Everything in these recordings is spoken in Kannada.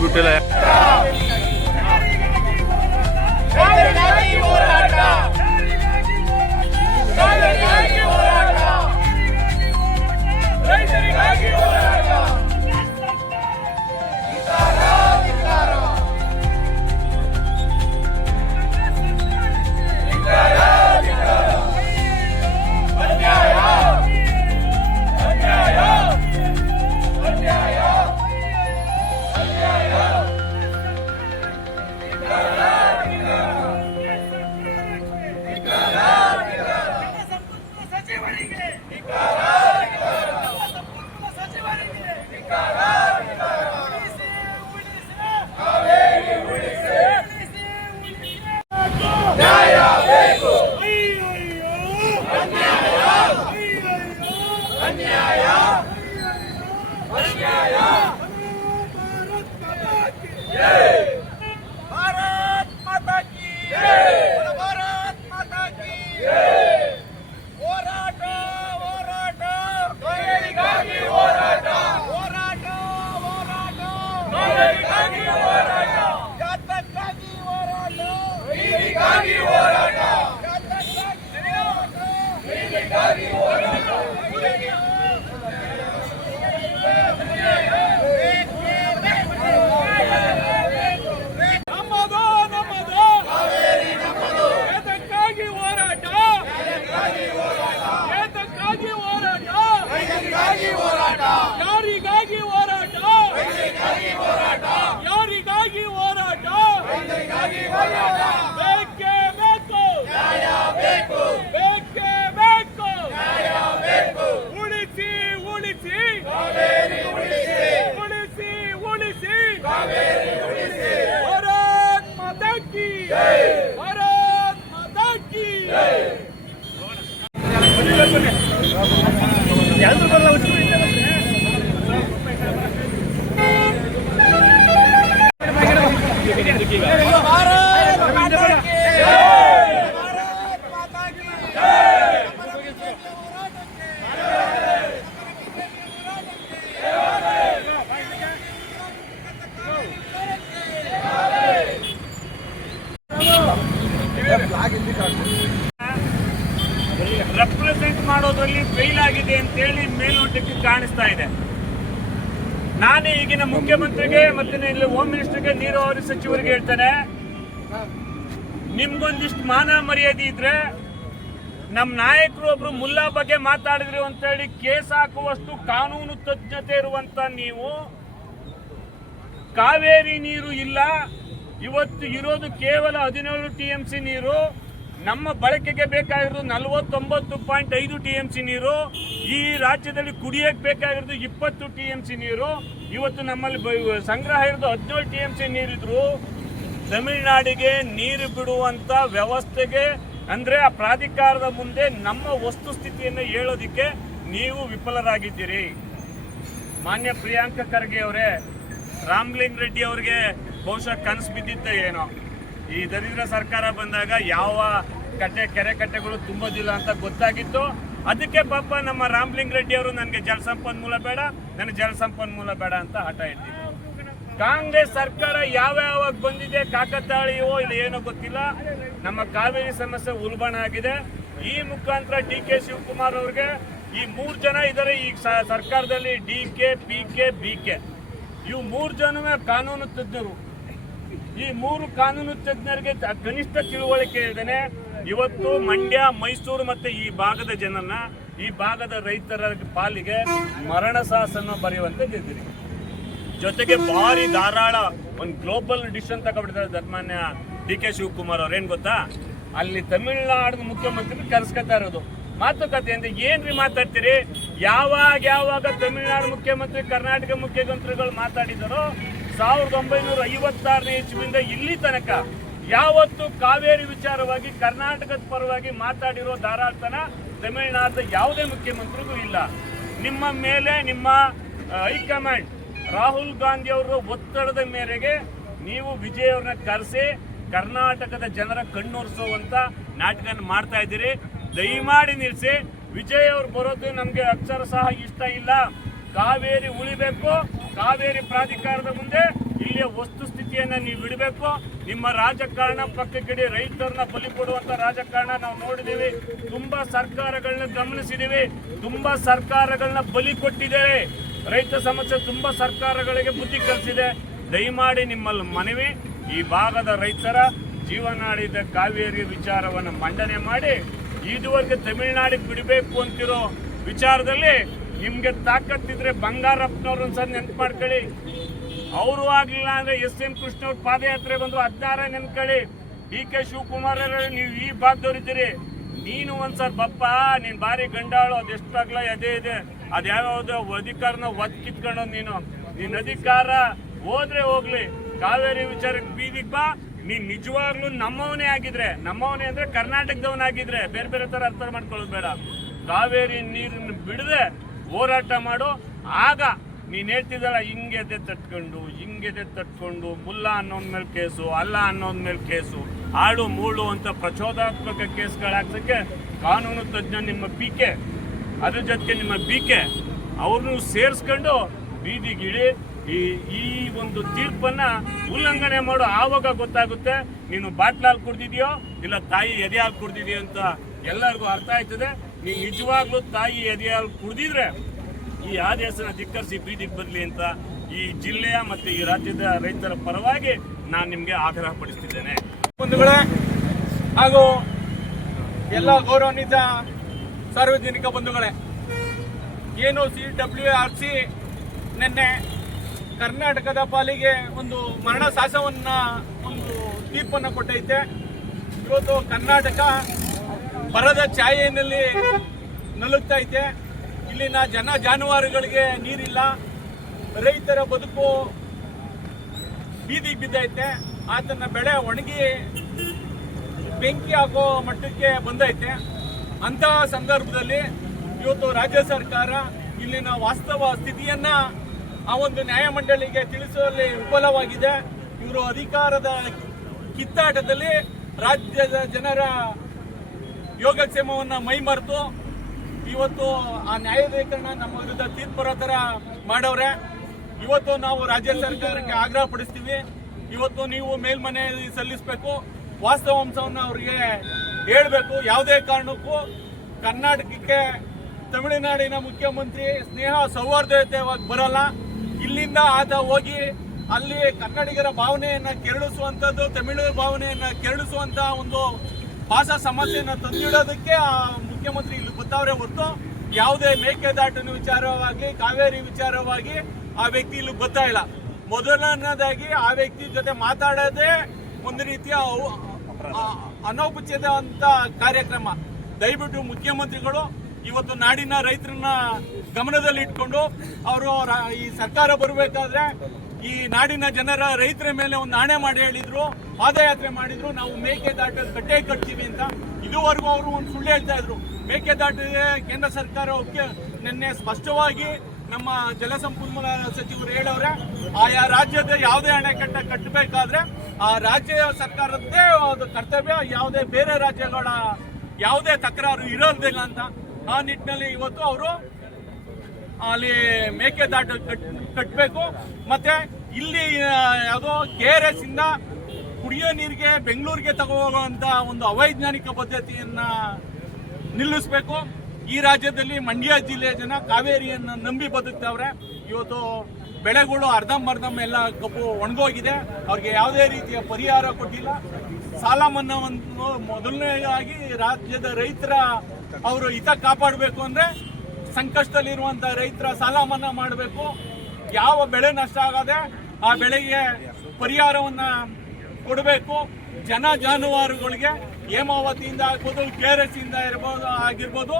ಬಿಟ್ಟಿಲ್ಲ. ರೆಪ್ರೆಸೆಂಟ್ ಮಾಡೋದ್ರಲ್ಲಿ ಫೇಲ್ ಆಗಿದೆ ಅಂತೇಳಿ ಮೇಲ್ನೋಟಕ್ಕೆ ಕಾಣಿಸ್ತಾ ಇದೆ. ನಾನೇ ಈಗಿನ ಮುಖ್ಯಮಂತ್ರಿಗೆ ಮತ್ತೆ ಇಲ್ಲಿ ಹೋಮ್ ಮಿನಿಸ್ಟರ್ಗೆ, ನೀರಾವರಿ ಸಚಿವರಿಗೆ ಹೇಳ್ತೇನೆ, ನಿಮ್ಗೊಂದಿಷ್ಟು ಮಾನ ಮರ್ಯಾದೆ ಇದ್ರೆ ನಮ್ಮ ನಾಯಕರು ಒಬ್ರು ಮುಲ್ಲಾ ಬಗ್ಗೆ ಮಾತಾಡಿದ್ರು ಅಂತೇಳಿ ಕೇಸ್ ಹಾಕುವಷ್ಟು ಕಾನೂನು ತಜ್ಞತೆ ಇರುವಂತ ನೀವು, ಕಾವೇರಿ ನೀರು ಇಲ್ಲ, ಇವತ್ತು ಇರೋದು ಕೇವಲ 17 TMC ನೀರು, ನಮ್ಮ ಬಳಕೆಗೆ ಬೇಕಾಗಿರೋದು 49.5 TMC ನೀರು, ಈ ರಾಜ್ಯದಲ್ಲಿ ಕುಡಿಯಕ್ಕೆ ಬೇಕಾಗಿರೋದು 20 TMC ನೀರು, ಇವತ್ತು ನಮ್ಮಲ್ಲಿ ಸಂಗ್ರಹ ಇರೋದು 17 TMC ನೀರಿದ್ರು ತಮಿಳುನಾಡಿಗೆ ನೀರು ಬಿಡುವಂತ ವ್ಯವಸ್ಥೆಗೆ ಅಂದ್ರೆ ಆ ಪ್ರಾಧಿಕಾರದ ಮುಂದೆ ನಮ್ಮ ವಸ್ತುಸ್ಥಿತಿಯನ್ನು ಹೇಳೋದಿಕ್ಕೆ ನೀವು ವಿಫಲರಾಗಿದ್ದೀರಿ. ಮಾನ್ಯ ಪ್ರಿಯಾಂಕ ಖರ್ಗೆ ಅವರೇ, ರಾಮಲಿಂಗ ರೆಡ್ಡಿ ಅವರಿಗೆ ಬಹುಶಃ ಕನಸು ಬಿದ್ದಿತ್ತ ಏನೋ, ಈ ದರಿದ್ರ ಸರ್ಕಾರ ಬಂದಾಗ ಯಾವ ಕೆರೆ ಕಟ್ಟೆಗಳು ತುಂಬೋದಿಲ್ಲ ಅಂತ ಗೊತ್ತಾಗಿತ್ತು. ಅದಕ್ಕೆ ಪಾಪ ನಮ್ಮ ರಾಮಲಿಂಗ ರೆಡ್ಡಿ ಅವರು ನನಗೆ ಜಲಸಂಪನ್ಮೂಲ ಬೇಡ ಅಂತ ಹಠ ಇಟ್ಟಿದ್ರು. ಕಾಂಗ್ರೆಸ್ ಸರ್ಕಾರ ಯಾವ್ಯಾವಾಗ ಬಂದಿದೆ ಕಾಕತಾಳೀಯವೋ ಇಲ್ಲ ಏನೋ ಗೊತ್ತಿಲ್ಲ, ನಮ್ಮ ಕಾವೇರಿ ಸಮಸ್ಯೆ ಉಲ್ಬಣ ಆಗಿದೆ. ಈ ಮುಖಾಂತರ DK ಶಿವಕುಮಾರ್ ಅವ್ರಿಗೆ ಈ 3 ಜನ ಇದ್ದಾರೆ ಈ ಸರ್ಕಾರದಲ್ಲಿ, DK, PK, BK, ಇವು 3 ಜನವೇ ಕಾನೂನು ತಜ್ಞರು. ಈ 3 ಕಾನೂನು ತಜ್ಞರಿಗೆ ಕನಿಷ್ಠ ತಿಳುವಳಿಕೆ ಇದ್ದೇನೆ. ಇವತ್ತು ಮಂಡ್ಯ, ಮೈಸೂರು ಮತ್ತೆ ಈ ಭಾಗದ ಜನರನ್ನ, ಈ ಭಾಗದ ರೈತರ ಪಾಲಿಗೆ ಮರಣ ಶಾಸನ ಬರೆಯುವಂತೆ ಗೆದ್ದಿರಿ. ಜೊತೆಗೆ ಭಾರಿ ಧಾರಾಳ ಒಂದು ಗ್ಲೋಬಲ್ ಡಿಸಿಷನ್ ತಗೊಂಡ್ಬಿಡ್ತಾರೆ ಧರ್ಮಾನ್ಯ DK ಶಿವಕುಮಾರ್ ಅವ್ರು. ಏನ್ ಗೊತ್ತಾ, ಅಲ್ಲಿ ತಮಿಳುನಾಡಿನ ಮುಖ್ಯಮಂತ್ರಿ ಕರೆಸ್ಕೊತಾ ಇರೋದು ಮಾತುಕತೆ ಅಂತ. ಏನ್ರಿ ಮಾತಾಡ್ತೀರಿ? ಯಾವಾಗ ತಮಿಳುನಾಡು ಮುಖ್ಯಮಂತ್ರಿ ಕರ್ನಾಟಕ ಮುಖ್ಯಮಂತ್ರಿಗಳು ಮಾತಾಡಿದರೋ 1956ನೇ ಇಸ್ವಿಯಿಂದ ಇಲ್ಲಿ ತನಕ ಯಾವತ್ತು ಕಾವೇರಿ ವಿಚಾರವಾಗಿ ಕರ್ನಾಟಕದ ಪರವಾಗಿ ಮಾತಾಡಿರೋ ಧಾರಾಳ್ತನ ತಮಿಳುನಾಡಿನ ಯಾವುದೇ ಮುಖ್ಯಮಂತ್ರಿಗೂ ಇಲ್ಲ. ನಿಮ್ಮ ಮೇಲೆ ನಿಮ್ಮ ಹೈಕಮಾಂಡ್ ರಾಹುಲ್ ಗಾಂಧಿ ಅವರ ಒತ್ತಡದ ಮೇರೆಗೆ ನೀವು ವಿಜಯ್ ಅವ್ರನ್ನ ಕರೆಸಿ ಕರ್ನಾಟಕದ ಜನರ ಕಣ್ಣೊರೆಸುವಂತ ನಾಟಕ ಮಾಡ್ತಾ ಇದ್ದೀರಿ. ದಯಮಾಡಿ ನಿಲ್ಲಿಸಿ. ವಿಜಯ್ ಅವ್ರು ಬರೋದು ನಮಗೆ ಅಕ್ಷರ ಸಹ ಇಷ್ಟ ಇಲ್ಲ. ಕಾವೇರಿ ಉಳಿಬೇಕು. ಕಾವೇರಿ ಪ್ರಾಧಿಕಾರದ ಮುಂದೆ ಇಲ್ಲಿಯ ವಸ್ತುಸ್ಥಿತಿಯನ್ನ ನೀವು ಬಿಡಬೇಕು. ನಿಮ್ಮ ರಾಜಕಾರಣ ಪಕ್ಕಕ್ಕಿಡಿ. ರೈತರನ್ನ ಬಲಿ ಕೊಡುವಂತ ರಾಜಕಾರಣ ನಾವು ನೋಡಿದೀವಿ. ತುಂಬಾ ಸರ್ಕಾರಗಳನ್ನ ಗಮನಿಸಿದೀವಿ. ತುಂಬಾ ಸರ್ಕಾರಗಳನ್ನ ಬಲಿ ಕೊಟ್ಟಿದ್ದೇವೆ. ರೈತ ಸಮಸ್ಯೆ ತುಂಬಾ ಸರ್ಕಾರಗಳಿಗೆ ಬುದ್ಧಿ ಕಲಿಸಿದೆ. ದಯಮಾಡಿ ನಿಮ್ಮಲ್ಲಿ ಮನವಿ, ಈ ಭಾಗದ ರೈತರ ಜೀವನಾಡಿದ ಕಾವೇರಿ ವಿಚಾರವನ್ನು ಮಂಡನೆ ಮಾಡಿ ಇದುವರೆಗೆ ತಮಿಳುನಾಡಿಗೆ ಬಿಡಬೇಕು ಅಂತಿರೋ ವಿಚಾರದಲ್ಲಿ ನಿಮ್ಗೆ ತಾಕತ್ತಿದ್ರೆ ಬಂಗಾರಪ್ಪನವ್ರನ್ನ ಸರ್ ನೆನ್ಪು ಮಾಡ್ಕೊಳ್ಳಿ. ಅವರು ಆಗ್ಲಿಲ್ಲ ಅಂದ್ರೆ SM ಕೃಷ್ಣ ಅವ್ರ ಪಾದಯಾತ್ರೆ ಬಂದ್ರು 16 ನೆನ್ಕೊಳ್ಳಿ. DK ಶಿವಕುಮಾರ್ ನೀವು ಈ ಭಾಗದವ್ರಿದ್ದೀರಿ. ನೀನು ಒಂದ್ಸರ್ ಬಪ್ಪ, ನೀನ್ ಬಾರಿ ಗಂಡಾಳು, ಅದೆಷ್ಟಾಗ್ಲ ಅದೇ ಇದೆ, ಅದ್ಯಾವ್ಯಾವ್ದು ಅಧಿಕಾರನ ಒದ್ ಕಿತ್ಕೊಳ್ಳೋದು ನೀನು. ನಿನ್ನ ಅಧಿಕಾರ ಹೋದ್ರೆ ಹೋಗ್ಲಿ, ಕಾವೇರಿ ವಿಚಾರಕ್ಕೆ ಬೀದಿಗೆ ಬಾ. ನೀನ್ ನಿಜವಾಗ್ಲೂ ನಮ್ಮವನೇ ಆಗಿದ್ರೆ, ನಮ್ಮವನೇ ಅಂದ್ರೆ ಕರ್ನಾಟಕದವನಾಗಿದ್ರೆ, ಬೇರೆ ಬೇರೆ ತರ ಅರ್ಥ ಮಾಡ್ಕೊಳ್ಳೋದು ಬೇಡ. ಕಾವೇರಿ ನೀರನ್ನು ಬಿಡದೆ ಹೋರಾಟ ಮಾಡು. ಆಗ ನೀನ್ ಹೇಳ್ತಿದ್ದಲ್ಲ ಹಿಂಗೆದೆ ತಟ್ಕೊಂಡು ಮುಲ್ಲಾ ಅನ್ನೋನ್ ಮೇಲೆ ಕೇಸು, ಅಲ್ಲ ಅನ್ನೋನ್ ಮೇಲೆ ಕೇಸು, ಆಡು ಮೂಳು ಅಂತ ಪ್ರಚೋದಾತ್ಮಕ ಕೇಸ್ಗಳಾಗ್ಸಕ್ಕೆ ಕಾನೂನು ತಜ್ಞ ನಿಮ್ಮ PK, ಅದ್ರ ಜೊತೆಗೆ ನಿಮ್ಮ BK ಅವ್ರನ್ನೂ ಸೇರಿಸ್ಕೊಂಡು ಬೀದಿಗಿಳಿ. ಈ ಒಂದು ತೀರ್ಪನ್ನ ಉಲ್ಲಂಘನೆ ಮಾಡು. ಆವಾಗ ಗೊತ್ತಾಗುತ್ತೆ ನೀನು ಬಾಟ್ಲ್ ಹಾಲು ಕುಡ್ದಿದ್ಯೋ ಇಲ್ಲ ತಾಯಿ ಎದೆ ಹಾಲು ಕುಡ್ದಿದ್ಯೋ ಅಂತ ಎಲ್ಲರಿಗೂ ಅರ್ಥ ಆಯ್ತದೆ. ನೀನು ನಿಜವಾಗ್ಲೂ ತಾಯಿ ಎದೆ ಹಾಲು ಕುಡ್ದಿದ್ರೆ ಈ ಆದೇಶನ ಧಿಕ್ಕರಿಸಿ ಬೀದಿಗೆ ಬರಲಿ ಅಂತ ಈ ಜಿಲ್ಲೆಯ ಮತ್ತು ಈ ರಾಜ್ಯದ ರೈತರ ಪರವಾಗಿ ನಾನು ನಿಮಗೆ ಆಗ್ರಹ ಪಡಿಸ್ತಿದ್ದೇನೆ. ಬಂಧುಗಳೇ ಹಾಗೂ ಎಲ್ಲ ಗೌರವಾನ್ವಿತ ಸಾರ್ವಜನಿಕ ಬಂಧುಗಳೇ, ಏನು CWRC ನಿನ್ನೆ ಕರ್ನಾಟಕದ ಪಾಲಿಗೆ ಒಂದು ಮರಣ ಶಾಸನವನ್ನ ಒಂದು ತೀರ್ಪನ್ನು ಕೊಟ್ಟೈತೆ. ಇವತ್ತು ಕರ್ನಾಟಕ ಬರದ ಛಾಯೆಯಲ್ಲಿ ನಲುಗ್ತಾ ಐತೆ. ಇಲ್ಲಿನ ಜಾನುವಾರುಗಳಿಗೆ ನೀರಿಲ್ಲ, ರೈತರ ಬದುಕು ಬೀದಿಗೆ ಬಿದ್ದೈತೆ. ಆತನ ಬೆಳೆ ಒಣಗಿ ಬೆಂಕಿ ಹಾಕೋ ಮಟ್ಟಕ್ಕೆ ಬಂದೈತೆ. ಅಂತಹ ಸಂದರ್ಭದಲ್ಲಿ ಇವತ್ತು ರಾಜ್ಯ ಸರ್ಕಾರ ಇಲ್ಲಿನ ವಾಸ್ತವ ಸ್ಥಿತಿಯನ್ನ ಆ ಒಂದು ನ್ಯಾಯಮಂಡಳಿಗೆ ತಿಳಿಸುವಲ್ಲಿ ವಿಫಲವಾಗಿದೆ. ಇವರು ಅಧಿಕಾರದ ಕಿತ್ತಾಟದಲ್ಲಿ ರಾಜ್ಯದ ಜನರ ಯೋಗಕ್ಷೇಮವನ್ನು ಮೈಮರೆತು ಇವತ್ತು ಆ ನ್ಯಾಯಾಧೀಕರಣ ನಮ್ಮ ವಿರುದ್ಧ ತೀರ್ಪು ಬರೋ ಥರ ಮಾಡವ್ರೆ. ಇವತ್ತು ನಾವು ರಾಜ್ಯ ಸರ್ಕಾರಕ್ಕೆ ಆಗ್ರಹ ಪಡಿಸ್ತೀವಿ. ಇವತ್ತು ನೀವು ಮೇಲ್ಮನೆ ಸಲ್ಲಿಸಬೇಕು, ವಾಸ್ತವಾಂಶವನ್ನು ಅವರಿಗೆ ಹೇಳಬೇಕು. ಯಾವುದೇ ಕಾರಣಕ್ಕೂ ಕರ್ನಾಟಕಕ್ಕೆ ತಮಿಳುನಾಡಿನ ಮುಖ್ಯಮಂತ್ರಿ ಸ್ನೇಹ ಸೌಹಾರ್ದಯುತವಾಗಿ ಬರಲ್ಲ. ಇಲ್ಲಿಂದ ಆತ ಹೋಗಿ ಅಲ್ಲಿ ಕನ್ನಡಿಗರ ಭಾವನೆಯನ್ನು ಕೆರಳಿಸುವಂಥದ್ದು, ತಮಿಳು ಭಾವನೆಯನ್ನು ಕೆರಳಿಸುವಂಥ ಒಂದು ಭಾಷಾ ಸಮಸ್ಯೆಯನ್ನು ತಂದಿಡೋದಕ್ಕೆ ಆ ಮುಖ್ಯಮಂತ್ರಿ ಇಲ್ಲಿ ಗೊತ್ತವ್ರೆ ಹೊರತು ಯಾವುದೇ ಮೇಕೆದಾಟಿನ ವಿಚಾರವಾಗಿ ಕಾವೇರಿ ವಿಚಾರವಾಗಿ ಆ ವ್ಯಕ್ತಿ ಇಲ್ಲಿ ಗೊತ್ತಾ ಇಲ್ಲ. ಮೊದಲನೇದಾಗಿ ಆ ವ್ಯಕ್ತಿ ಜೊತೆ ಮಾತಾಡೋದೇ ಒಂದು ರೀತಿಯ ಅನೌಪಚಾರಿಕ ಅಂತ ಕಾರ್ಯಕ್ರಮ. ದಯವಿಟ್ಟು ಮುಖ್ಯಮಂತ್ರಿಗಳು ಇವತ್ತು ನಾಡಿನ ರೈತರನ್ನ ಗಮನದಲ್ಲಿ ಇಟ್ಕೊಂಡು ಅವರು ಈ ಸರ್ಕಾರ ಬರಬೇಕಾದ್ರೆ ಈ ನಾಡಿನ ಜನರ ರೈತರ ಮೇಲೆ ಒಂದು ಆಣೆ ಮಾಡಿ ಹೇಳಿದ್ರು, ಪಾದಯಾತ್ರೆ ಮಾಡಿದ್ರು, ನಾವು ಮೇಕೆದಾಟು ಕಟ್ಟೆ ಕಟ್ತೀವಿ ಅಂತ. ಇದುವರೆಗೂ ಅವರು ಒಂದು ಸುಳ್ಳು ಹೇಳ್ತಾ ಇದ್ರು. ಮೇಕೆದಾಟಿಗೆ ಕೇಂದ್ರ ಸರ್ಕಾರ ನಿನ್ನೆ ಸ್ಪಷ್ಟವಾಗಿ ನಮ್ಮ ಜಲಸಂಪನ್ಮೂಲ ಸಚಿವರು ಹೇಳವ್ರೆ, ಆಯಾ ರಾಜ್ಯದ ಯಾವುದೇ ಅಣೆಕಟ್ಟೆ ಕಟ್ಟಬೇಕಾದ್ರೆ ಆ ರಾಜ್ಯ ಸರ್ಕಾರದ್ದೇ ಅದು ಕರ್ತವ್ಯ, ಯಾವುದೇ ಬೇರೆ ರಾಜ್ಯಗಳ ಯಾವುದೇ ತಕರಾರು ಇರೋದಿಲ್ಲ ಅಂತ. ಆ ನಿಟ್ಟಿನಲ್ಲಿ ಇವತ್ತು ಅವರು ಅಲ್ಲಿ ಮೇಕೆದಾಟು ಕಟ್ಟಬೇಕು. ಮತ್ತೆ ಇಲ್ಲಿ ಯಾವುದೋ KRS ಇಂದ ಕುಡಿಯೋ ನೀರಿಗೆ ಬೆಂಗಳೂರಿಗೆ ತಗೋಗುವಂತ ಒಂದು ಅವೈಜ್ಞಾನಿಕ ಪದ್ಧತಿಯನ್ನ ನಿಲ್ಲಿಸಬೇಕು. ಈ ರಾಜ್ಯದಲ್ಲಿ ಮಂಡ್ಯ ಜಿಲ್ಲೆಯ ಜನ ಕಾವೇರಿಯನ್ನು ನಂಬಿ ಬದುಕ್ತವ್ರೆ. ಇವತ್ತು ಬೆಳೆಗಳು ಅರ್ಧಂಬರ್ಧಂ ಎಲ್ಲ ಕಬ್ಬು ಒಣಗೋಗಿದೆ. ಅವ್ರಿಗೆ ಯಾವುದೇ ರೀತಿಯ ಪರಿಹಾರ ಕೊಟ್ಟಿಲ್ಲ. ಸಾಲ ಮನ್ನಾವನ್ನು ಮೊದಲನೇದಾಗಿ ರಾಜ್ಯದ ರೈತರ ಅವರು ಹಿತ ಕಾಪಾಡಬೇಕು ಅಂದ್ರೆ ಸಂಕಷ್ಟದಲ್ಲಿರುವಂತ ರೈತರ ಸಾಲ ಮನ್ನಾ ಮಾಡಬೇಕು. ಯಾವ ಬೆಳೆ ನಷ್ಟ ಆಗದೆ ಆ ಬೆಳೆಗೆ ಪರಿಹಾರವನ್ನ ಕೊಡಬೇಕು. ಜನ ಜಾನುವಾರುಗಳಿಗೆ ಹೇಮಾವತಿಯಿಂದ ಆಗ್ಬೋದು, KRS ಇಂದ ಆಗಿರ್ಬೋದು,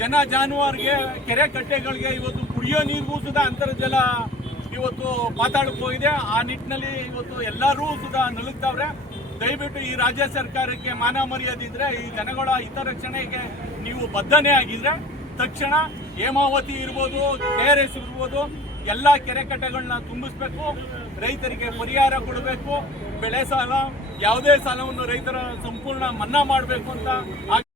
ಜನ ಜಾನುವಾರಿಗೆ ಕೆರೆ ಕಟ್ಟೆಗಳಿಗೆ ಇವತ್ತು ಕುಡಿಯೋ ನೀರಿಗೂ ಸುಧಾ ಅಂತರ್ಜಲ ಇವತ್ತು ಪಾತಾಳಕ್ಕೆ ಹೋಗಿದೆ. ಆ ನಿಟ್ಟಿನಲ್ಲಿ ಇವತ್ತು ಎಲ್ಲರೂ ಸುಧಾ ನಲುಗ್ತಾವ್ರೆ. ದಯವಿಟ್ಟು ಈ ರಾಜ್ಯ ಸರ್ಕಾರಕ್ಕೆ ಮಾನ ಮರ್ಯಾದೆ ಇದ್ರೆ, ಈ ಜನಗಳ ಹಿತರಕ್ಷಣೆಗೆ ನೀವು ಬದ್ಧನೇ ಆಗಿದ್ರೆ ತಕ್ಷಣ ಹೇಮಾವತಿ ಇರ್ಬೋದು, KRS ಇರ್ಬೋದು, ಎಲ್ಲ ಕೆರೆ ಕಟ್ಟೆಗಳನ್ನ ತುಂಬಿಸ್ಬೇಕು. ರೈತರಿಗೆ ಪರಿಹಾರ ಕೊಡಬೇಕು. ಬೆಳೆ ಸಾಲ ಯಾವುದೇ ಸಾಲವನ್ನು ರೈತರ ಸಂಪೂರ್ಣ ಮನ್ನಾ ಮಾಡಬೇಕು ಅಂತ